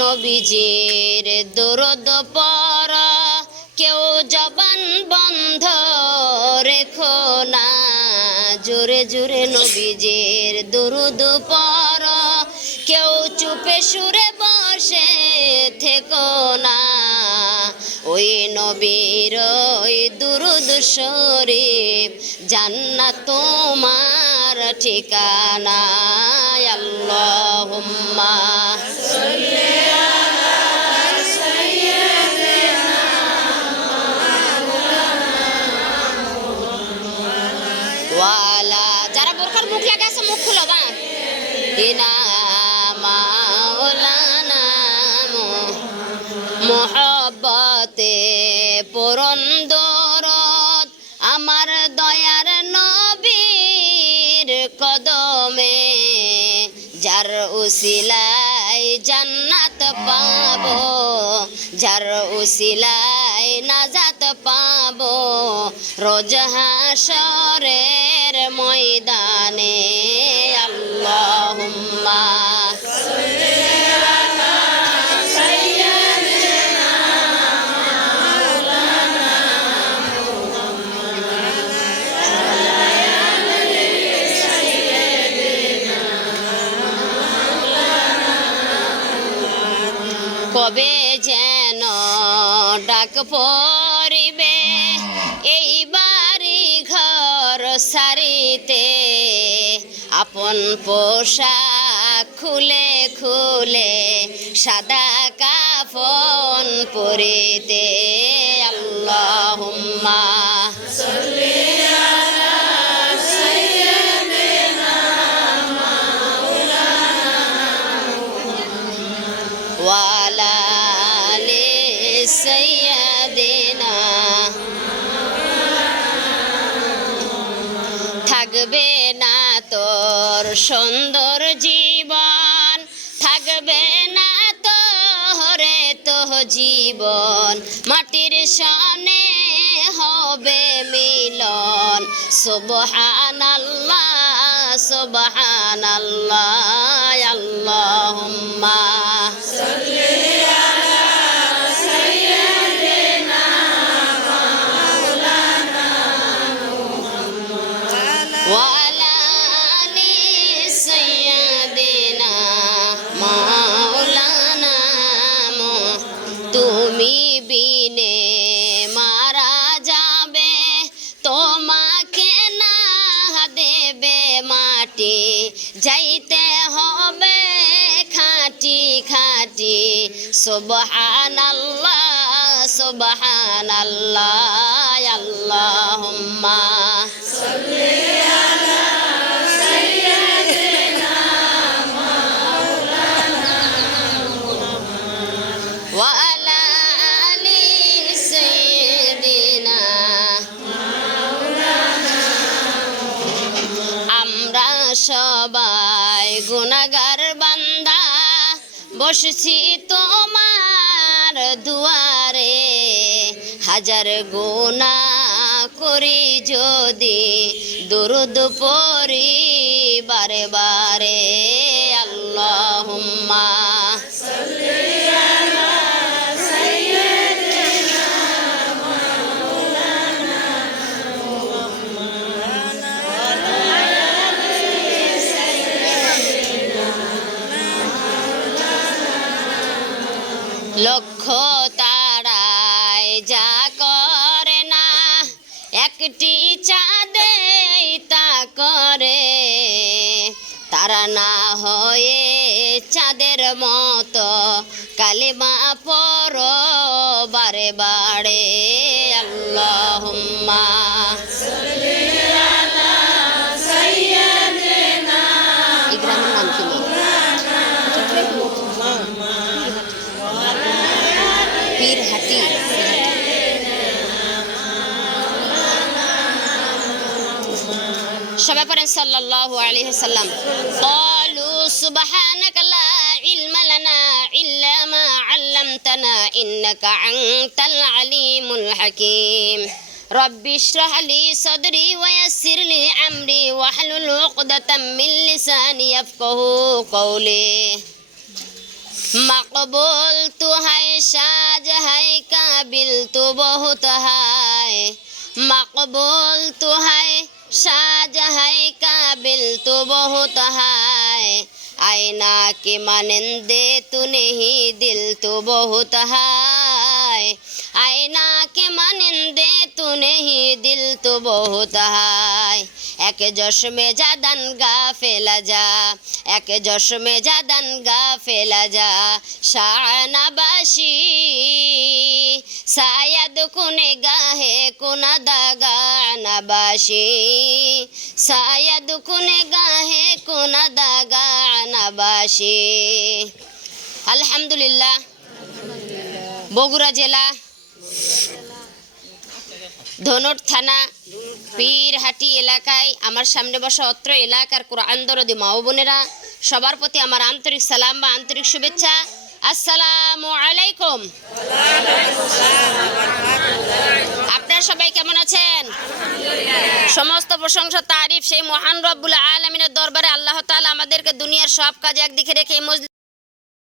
নবীজির দরদ পর কেউ জবান বন্ধ রেখো না। জোরে জোরে নবীজির দরুদ পর কেউ চুপে সুরে বসে থেকো না। ওই নবীর ওই দুরুদ শরীফ জান্নাত তোমার ঠিকানা আল্লাহুম্মা মুখ খুলো বা দিনা মাওলানা মোহব্বতে পুরন্দরত আমার দয়ার নবীর কদমে, যার উসিলাই জান্নাত পাবো, যার উসিলাই নাজাত পাবো, রোজ হাসরের ময়দানে কবে যেন ডাক পরিবে এই বাড়ি ঘর সারিতে আপন পোশাক খুলে খুলে সাদা কাফন পরিতে। আল্লাহুম্মা সুন্দর জীবন থাকবে না তোরে তো জীবন। মাটির সনে হবে মিলন। সুবহান আল্লাহ সুবহান আল্লাহ। আল্লাহুম্মা মাটি যাইতে হবে খাটি খাটি। সুবহানাল্লাহ সুবহানাল্লাহ। বসছি তোমার দুয়ারে। হাজার গোনা করি যদি দুরুদ পরি বারে বারে একটি চাঁদে তা করে। তারা না হয়ে চাঁদের মতো কালিমা পর বারে বারে। صلى الله عليه وسلم قالوا سبحانك لا علم لنا إلا ما علمتنا إنك أنت العليم الحكيم رب اشرح لي صدري ويسر لي أمري واحلل عقدة من لساني يفقه قولي مقبول تو ہے شاج ہے قابل تو بہت ہے مقبول تو ہے शाहजहां का बिल तो बहुत है आईना के मानंदे तू नहीं दिल तो बहुत है आईना के मानंदे तू नहीं दिल तो बहुत है एक जोश में जा दन गा फैला जा এক জশমে জাদান গা ফেলা যা, শাহনাবাসী। সায়াদ কোনে গাহে কোনা দাগা নাবাসী সায়াদ কোনে গাহে কোনা দাগা নাবাসী আলহামদুলিল্লাহ। বগুড়া জেলা ধনুর থানা, পীরহাটি এলাকায় আমার সামনে বসা অত্র এলাকার কোরআন দরদি মা বোনেরা, সবার প্রতি আমার আন্তরিক সালাম বা আন্তরিক শুভেচ্ছা। আসসালামু আলাইকুম। আপনারা সবাই কেমন আছেন? সমস্ত প্রশংসা, তারিফ সেই মহান রব্বুল আলমিনের দরবারে আল্লাহ তাআলা আমাদেরকে দুনিয়ার সব কাজ একদিকে রেখে এই